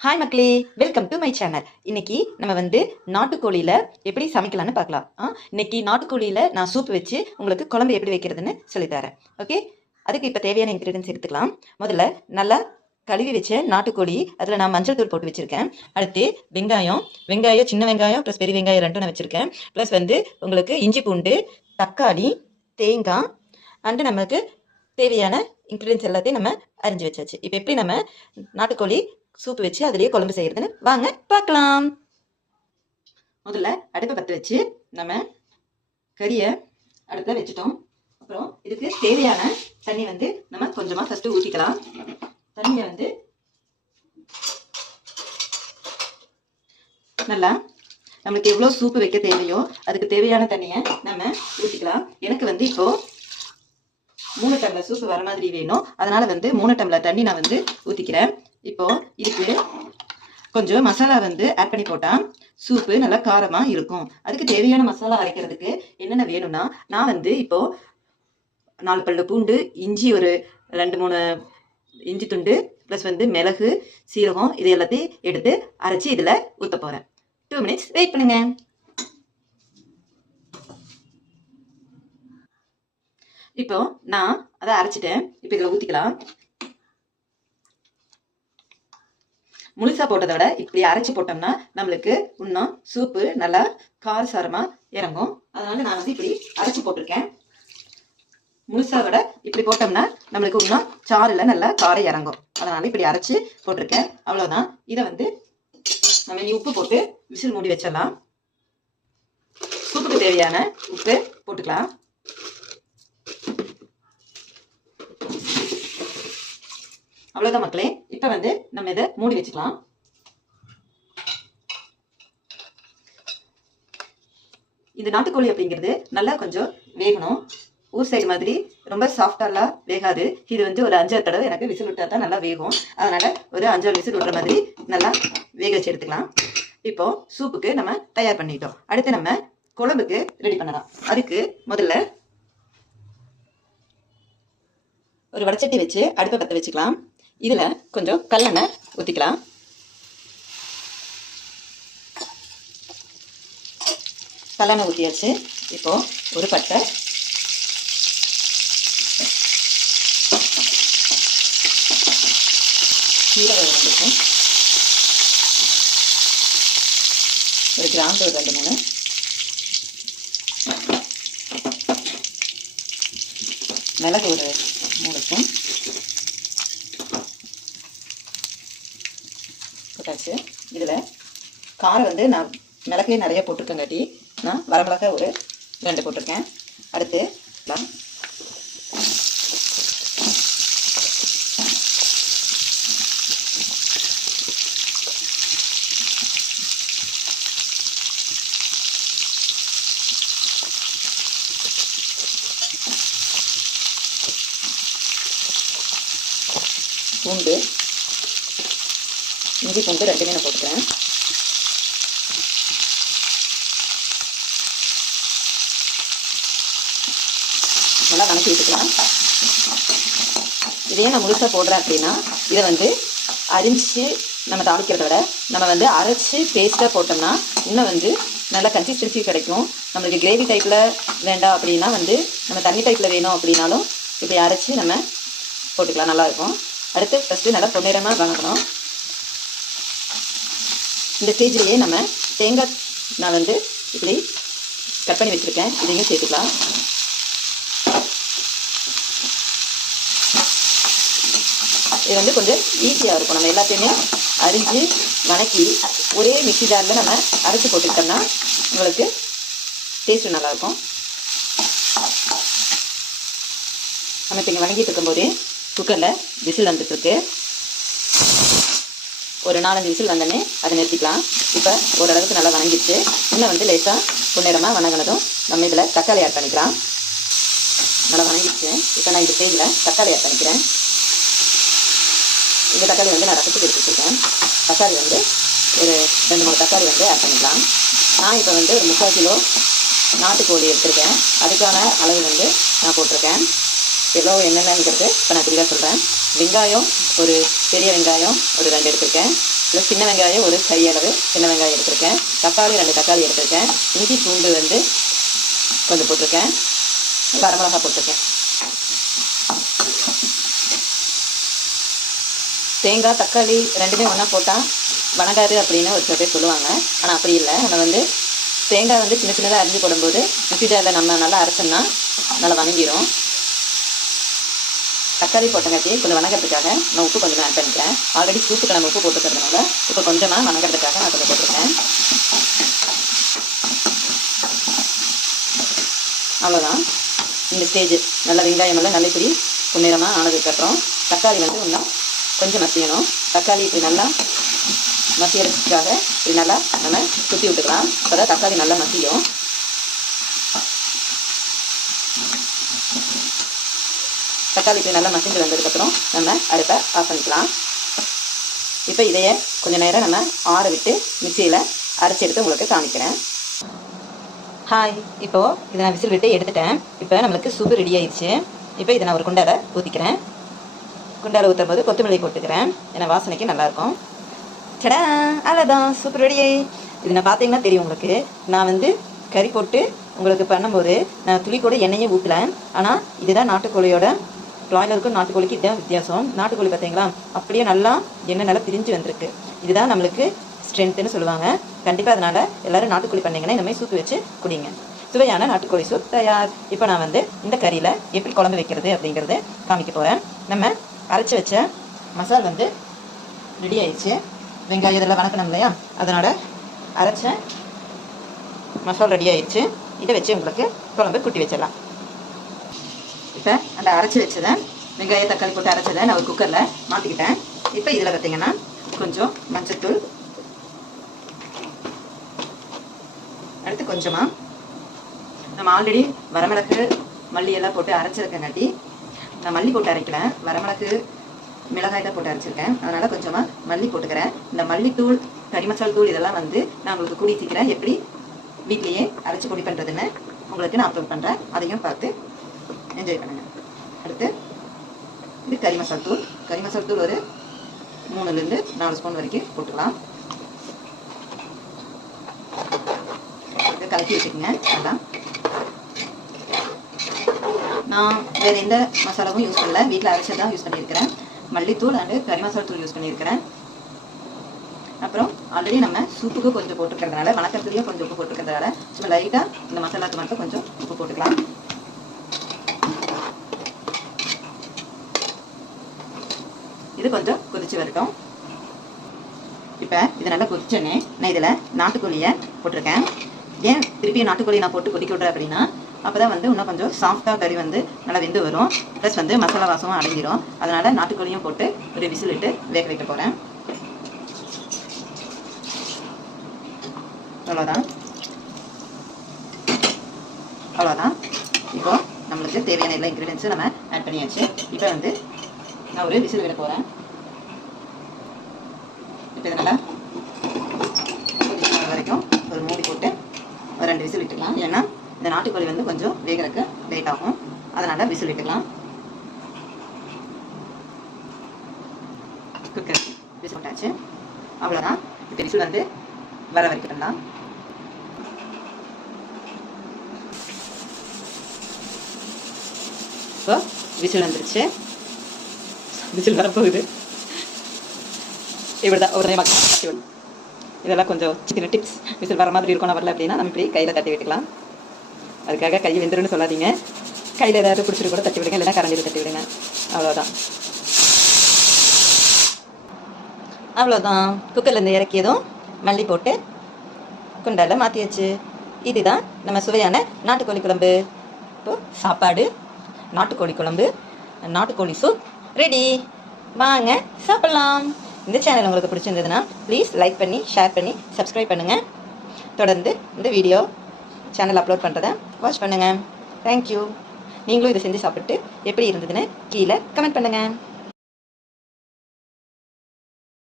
Hi மக்களே welcome to my channel இன்னைக்கு நம்ம வந்து நாட்டுக்கோழியில் எப்படி சமைக்கலாம்னு பார்க்கலாம். ஆ இன்னைக்கு நாட்டுக்கோழியில் நான் சூப் வச்சு உங்களுக்கு குழம்பு எப்படி வைக்கிறதுன்னு சொல்லித்தரேன். ஓகே அதுக்கு இப்போ தேவையான இன்க்ரீடியன்ஸ் எடுத்துக்கலாம். முதல்ல நல்லா கழுவி வச்ச நாட்டுக்கோழி அதில் நான் மஞ்சள் தூள் போட்டு வச்சுருக்கேன். அடுத்து வெங்காயம் வெங்காயம் சின்ன வெங்காயம் ப்ளஸ் பெரிய வெங்காயம் ரெண்டும் நான் வச்சுருக்கேன். ப்ளஸ் வந்து உங்களுக்கு இஞ்சி பூண்டு தக்காளி தேங்காய் அண்டு நமக்கு தேவையான இன்க்ரீடியன்ஸ் எல்லாத்தையும் நம்ம அரிஞ்சு வச்சாச்சு. இப்போ எப்படி நம்ம நாட்டுக்கோழி சூப் வச்சு அதுலேயே குழம்பு செய்யறதுன்னு வாங்க பார்க்கலாம். முதல்ல அடுப்பை பற்ற வச்சு நம்ம கறியை அடுப்பில் வச்சுட்டோம். அப்புறம் இதுக்கு தேவையான தண்ணி வந்து நம்ம கொஞ்சமாக ஃபஸ்ட்டு ஊற்றிக்கலாம் தண்ணியை வந்து நல்லா நம்மளுக்கு எவ்வளோ சூப்பு வைக்க தேவையோ அதுக்கு தேவையான தண்ணியை நம்ம ஊற்றிக்கலாம் எனக்கு வந்து இப்போது மூணு டம்ளர் சூப்பு வர மாதிரி வேணும். அதனால வந்து மூணு டம்ளர் தண்ணி நான் வந்து ஊற்றிக்கிறேன் இப்போ இதுக்கு கொஞ்சம் மசாலா வந்து ஆட் பண்ணி போட்டால் சூப்பு நல்லா காரமாக இருக்கும். அதுக்கு தேவையான மசாலா அரைக்கிறதுக்கு என்னென்ன வேணும்னா நான் வந்து இப்போ நாலு பல்லு பூண்டு இஞ்சி ஒரு ரெண்டு மூணு இஞ்சி துண்டு ப்ளஸ் வந்து மிளகு சீரகம் இது எல்லாத்தையும் எடுத்து அரைச்சி இதில் ஊற்ற போகிறேன் டூ மினிட்ஸ் வெயிட் பண்ணுங்கள் இப்போ நான் அதை அரைச்சிட்டேன். இப்போ இதில் ஊற்றிக்கலாம் முழுசா போட்டதை விட இப்படி அரைச்சி போட்டோம்னா நம்மளுக்கு இன்னும் சூப்பு நல்லா காரசாரமாக இறங்கும். அதனால நான் வந்து இப்படி அரைச்சி போட்டிருக்கேன். முழுசா விட இப்படி போட்டோம்னா நம்மளுக்கு இன்னும் சாறில் நல்லா காரம் இறங்கும். அதனால இப்படி அரைச்சி போட்டிருக்கேன். அவ்வளோதான் இதை வந்து நம்ம இனி உப்பு போட்டு விசில் மூடி வச்சிடலாம். சூப்புக்கு தேவையான உப்பு போட்டுக்கலாம். அவ்வளோதான் மக்களே. இப்போ வந்து நம்ம இதை மூடி வச்சுக்கலாம். இந்த நாட்டுக்கோழி அப்படிங்கிறது நல்லா கொஞ்சம் வேகணும். ஊர் சைடு மாதிரி ரொம்ப சாஃப்டாலாம் வேகாது. இது வந்து ஒரு அஞ்சாறு தடவை எனக்கு விசில் விட்டா தான் நல்லா வேகும். அதனால ஒரு அஞ்சாறு விசில் விடுற மாதிரி நல்லா வேக வச்சு எடுத்துக்கலாம். இப்போ சூப்புக்கு நம்ம தயார் பண்ணிட்டோம். அடுத்து நம்ம குழம்புக்கு ரெடி பண்ணலாம். அதுக்கு முதல்ல ஒரு வடச்சட்டி வச்சு அடுப்பை பற்ற வச்சுக்கலாம். இதில் கொஞ்சம் கல்லெண்ணெய் ஊற்றிக்கலாம் கல்லெண்ணெய் ஊற்றியாச்சு இப்போது ஒரு பட்டை. சீரகம் ஒரு ஒரு கிராம்பு ஒரு ரெண்டு மூணு. மிளகு ஒரு மூணு ஸ்பூன் போட்டாச்சு இதில் காரம் வந்து நான் மிளகே நிறைய போட்டிருக்கேங்காட்டி நான் வரமிளகாய் ஒரு ரெண்டு போட்டிருக்கேன். அடுத்து பூண்டு இஞ்சி பூண்டு ரெண்டுமே நான் போட்டுக்கிறேன். நல்லா வணக்கி இதையே நான் முழுசாக போடுறேன் அப்படின்னா இதை வந்து அரிஞ்சு நம்ம தாளிக்கிறத விட நம்ம வந்து அரைச்சி பேஸ்ட்டாக போட்டோம்னா இன்னும் வந்து நல்ல கன்சிஸ்டன்சி கிடைக்கும். நம்மளுக்கு கிரேவி டைப்பில் வேண்டாம் அப்படின்னா வந்து நம்ம தண்ணி டைப்பில் வேணும் அப்படின்னாலும் இப்படி அரைச்சி நம்ம போட்டுக்கலாம். நல்லாயிருக்கும் அடுத்து ஃபஸ்ட்டு நல்லா பொன்னிறமாக வணக்கணும் இந்த ஸ்டேஜ்லேயே நம்ம தேங்காய் நான் வந்து இப்படி கட் பண்ணி வச்சுருக்கேன். இதையும் சேர்த்துக்கலாம். இது வந்து கொஞ்சம் ஈஸியாக இருக்கும். நம்ம எல்லாத்தையுமே அரிஞ்சு வணக்கி ஒரே மிக்சி ஜாரில் நம்ம அரைச்சி போட்டுக்கிட்டோம்னா உங்களுக்கு டேஸ்ட்டு நல்லாயிருக்கும். நம்ம இப்போ இங்கே வணங்கிட்டு இருக்கும்போது குக்கரில் விசில் வந்துட்டுருக்கு. ஒரு நாலஞ்சு விசில் வந்தோடனே அதை நிறுத்திக்கலாம். இப்போ ஓரளவுக்கு நல்லா வணங்கிடுச்சு. இன்னும் வந்து லேசாக பொன்னிறமாக வணங்கினதும் நம்ம இதில் தக்காளி ஆட் பண்ணிக்கலாம். நல்லா வணங்கிடுச்சு. இப்போ நான் இந்த ஸ்டேஜில் தக்காளி ஆட் பண்ணிக்கிறேன். இந்த தக்காளி வந்து நான் ரசத்துக்கு எடுத்துருக்கேன் தக்காளி வந்து ஒரு ரெண்டு மூணு தக்காளி வந்து ஆட் பண்ணிக்கலாம். நான் இப்போ வந்து ஒரு முக்கால் கிலோ நாட்டுக்கோழி எடுத்திருக்கேன். அதுக்கான அளவு வந்து நான் போட்டிருக்கேன். எவ்வளோ என்னென்னங்கிறது இப்போ நான் தெளிவாக சொல்கிறேன் வெங்காயம் ஒரு பெரிய வெங்காயம் ஒரு ரெண்டு எடுத்திருக்கேன். இல்லை சின்ன வெங்காயம் ஒரு கை அளவு சின்ன வெங்காயம் எடுத்திருக்கேன். தக்காளி ரெண்டு தக்காளி எடுத்திருக்கேன். இஞ்சி பூண்டு வந்து கொஞ்சம் போட்டிருக்கேன். வரமிளகா போட்டிருக்கேன். தேங்காய் தக்காளி ரெண்டுமே ஒன்றா போட்டால் வணங்காது அப்படின்னு ஒரு சில பேர் சொல்லுவாங்க. ஆனால் அப்படி இல்லை. நம்ம வந்து தேங்காய் வந்து சின்ன சின்னதாக அரிஞ்சு போடும்போது மிக்சி ஜாரில் நம்ம நல்லா அரைச்சோம்னா நல்லா வணங்கிடும் தக்காளி போட்டங்காட்டி கொஞ்சம் வணங்கிறதுக்காக நான் உப்பு கொஞ்சம் ஆட் பண்ணிக்கிறேன். ஆல்ரெடி சூப்புக்கு நம்ம உப்பு போட்டுக்கிறதுனால இப்போ கொஞ்சமாக வணங்கிறதுக்காக நான் கொஞ்சம் போட்டிருக்கேன் அவ்வளோதான் இந்த ஸ்டேஜ் நல்லா வெங்காயம் எல்லாம் நல்ல இப்படி பொன்னிறமாக ஆனதுக்கப்புறம் தக்காளி வந்து இன்னும் கொஞ்சம் மசியணும். தக்காளி இப்படி நல்லா மசியறதுக்காக இப்படி நல்லா நம்ம சுற்றி விட்டுக்கலாம். அப்போ தான் தக்காளி நல்லா மசியும். தக்காளி இப்படி நல்லா மசிஞ்சு வந்ததுக்கப்புறம் நம்ம அடுப்பை ஆஃப் பண்ணிக்கலாம். இப்போ இதையே கொஞ்சம் நேரம் நம்ம ஆற விட்டு மிக்சியில் அரைச்சி எடுத்து உங்களுக்கு காமிக்கிறேன். ஹாய் இப்போது இதை நான் விசில் விட்டு எடுத்துட்டேன். இப்போ நம்மளுக்கு சூப்பு ரெடி ஆயிடுச்சு. இப்போ இதை நான் ஒரு குண்டால ஊற்றிக்கிறேன் குண்டால் ஊற்றும் போது கொத்தமல்லி போட்டுக்கிறேன் ஏன்னா வாசனைக்கு நல்லாயிருக்கும். சடா அவ்வளோதான் சூப்பர் ரெடியே இது நான் பார்த்தீங்கன்னா தெரியும் உங்களுக்கு. நான் வந்து கறி போட்டு உங்களுக்கு பண்ணும்போது நான் துளி கூட எண்ணெயே ஊற்றல ஆனால் இதுதான் நாட்டுக்கோழியோட பிராய்லருக்கும் நாட்டுக்கோழிக்கு இதுதான் வித்தியாசம். நாட்டுக்கோழி பார்த்தீங்களா? அப்படியே நல்லா எண்ணெய் நல்லா பிரிஞ்சு வந்திருக்கு. இதுதான் நம்மளுக்கு ஸ்ட்ரென்த்துன்னு சொல்லுவாங்க. கண்டிப்பாக அதனால் எல்லோரும் நாட்டுக்கோழி பண்ணிங்கன்னா இந்த மாதிரி சூப்பு வச்சு குடிங்க. சுவையான நாட்டுக்கோழி சூப் தயார். இப்போ நான் வந்து இந்த கறியில் எப்படி குழம்பு வைக்கிறது அப்படிங்கிறது காமிக்க போகிறேன் நம்ம அரைச்சி வச்ச மசால் வந்து ரெடி ஆயிடுச்சு. வெங்காயம் இதெல்லாம் வணக்கணும் இல்லையா? அதனால் அரைச்ச மசால் ரெடி ஆயிடுச்சு. இதை வச்சு உங்களுக்கு குழம்பு குட்டி வச்சிடலாம். இப்போ அந்த அரைச்சி வச்சதை வெங்காயம் தக்காளி போட்டு அரைச்சதை நான் ஒரு குக்கரில் மாற்றிக்கிட்டேன் இப்போ இதில் பார்த்தீங்கன்னா கொஞ்சம் மஞ்சத்தூள். அடுத்து கொஞ்சமாக நம்ம ஆல்ரெடி வரமிளகு மல்லி எல்லாம் போட்டு அரைச்சிருக்கங்காட்டி நான் மல்லி போட்டு அரைக்கல வரமிளகு மிளகாய் தான் போட்டு அரைச்சிருக்கேன். அதனால் கொஞ்சமாக மல்லி போட்டுக்கிறேன். இந்த மல்லித்தூள் கரிமசால் தூள் இதெல்லாம் வந்து நான் உங்களுக்கு கூடி சீக்கிறேன் எப்படி வீட்லேயே அரைச்சி பொடி பண்ணுறதுன்னு உங்களுக்கு நான் அப்லோட் பண்ணுறேன் அதையும் பார்த்து என்ஜாய் பண்ணுங்கள் அடுத்து இது கறி மசால் தூள். கறி மசால் தூள் ஒரு மூணுலேருந்து நாலு ஸ்பூன் வரைக்கும் போட்டுக்கலாம். இதை கலக்கி வச்சுக்கோங்க. அதான். நான் வேறு எந்த மசாலாவும் யூஸ் பண்ணல. வீட்டில் அரைச்சது தான் யூஸ் பண்ணியிருக்கிறேன். மல்லித்தூள் அண்டு கறி மசாலா தூள் யூஸ் பண்ணியிருக்கிறேன். அப்புறம் ஆல்ரெடி நம்ம சூப்புக்கு கொஞ்சம் போட்டுருக்கிறதுனால வணக்கத்துலேயே கொஞ்சம் உப்பு போட்டுருக்கிறதுனால சும்மா லைட்டாக இந்த மசாலாவுக்கு மட்டும் கொஞ்சம் உப்பு போட்டுக்கலாம். இது கொஞ்சம் கொதிச்சு வரட்டும். இப்போ இது நல்லா கொதிச்சோன்னே நான் இதில் நாட்டுக்கோழியை போட்டிருக்கேன். ஏன் திருப்பி நாட்டுக்கோழி நான் போட்டு கொதிக்க விட்றேன் அப்படின்னா அப்போ தான் வந்து இன்னும் கொஞ்சம் சாஃப்டாக கறி வந்து நல்லா வெந்து வரும். ப்ளஸ் வந்து மசாலா வாசமும் அடங்கிடும் அதனால் நாட்டுக்கோழியும் போட்டு ஒரு விசில் விட்டு வேக வைக்க போகிறேன் அவ்வளோதான் அவ்வளோதான் இப்போது நம்மளுக்கு தேவையான எல்லா இன்க்ரீடியன்ஸும் நம்ம ஆட் பண்ணியாச்சு. இப்போ வந்து நான் ஒரு விசில் விட போகிறேன் இப்போ இது நல்லா வரைக்கும் ஒரு மூடி போட்டு ஒரு ரெண்டு விசில் விட்டுக்கலாம். ஏன்னா இந்த நாட்டுக்கோழி வந்து கொஞ்சம் வேகிறதுக்கு லேட் ஆகும். அதனால் விசில் விட்டுக்கலாம் குக்கர் விசில் விட்டாச்சு அவ்வளோதான் இப்போ விசில் வந்து வர வரைக்கும் தான். இப்போ விசில் வந்துருச்சு. விசில் வரப்போகுது. இப்படி தான் ஒரு நேரம் இதெல்லாம் கொஞ்சம் சின்ன டிப்ஸ் விசில் வர மாதிரி இருக்கும். வரல அப்படின்னா நம்ம இப்படி கையில் தட்டி விட்டுக்கலாம். அதுக்காக கை வெந்துருன்னு சொல்லாதீங்க. கையில் ஏதாவது பிடிச்சிட்டு கூட தட்டி விடுங்க. இல்லைன்னா கரண்டியில் தட்டி விடுங்க. அவ்வளோதான் அவ்வளோதான் குக்கர்லேருந்து இறக்கியதும் மல்லி போட்டு குண்டால மாற்றியாச்சு இதுதான் நம்ம சுவையான நாட்டுக்கோழி குழம்பு. இப்போ சாப்பாடு. நாட்டுக்கோழி குழம்பு. நாட்டுக்கோழி சூப் ரெடி வாங்க சாப்பிட்லாம். இந்த சேனல் உங்களுக்கு பிடிச்சிருந்ததுன்னா ப்ளீஸ் லைக் பண்ணி ஷேர் பண்ணி சப்ஸ்கிரைப் பண்ணுங்கள் தொடர்ந்து இந்த வீடியோ சேனல் அப்லோட் பண்ணுறதை வாட்ச் பண்ணுங்கள் தேங்க்யூ நீங்களும் இதை செஞ்சு சாப்பிட்டு எப்படி இருந்ததுன்னு கீழே கமெண்ட் பண்ணுங்கள்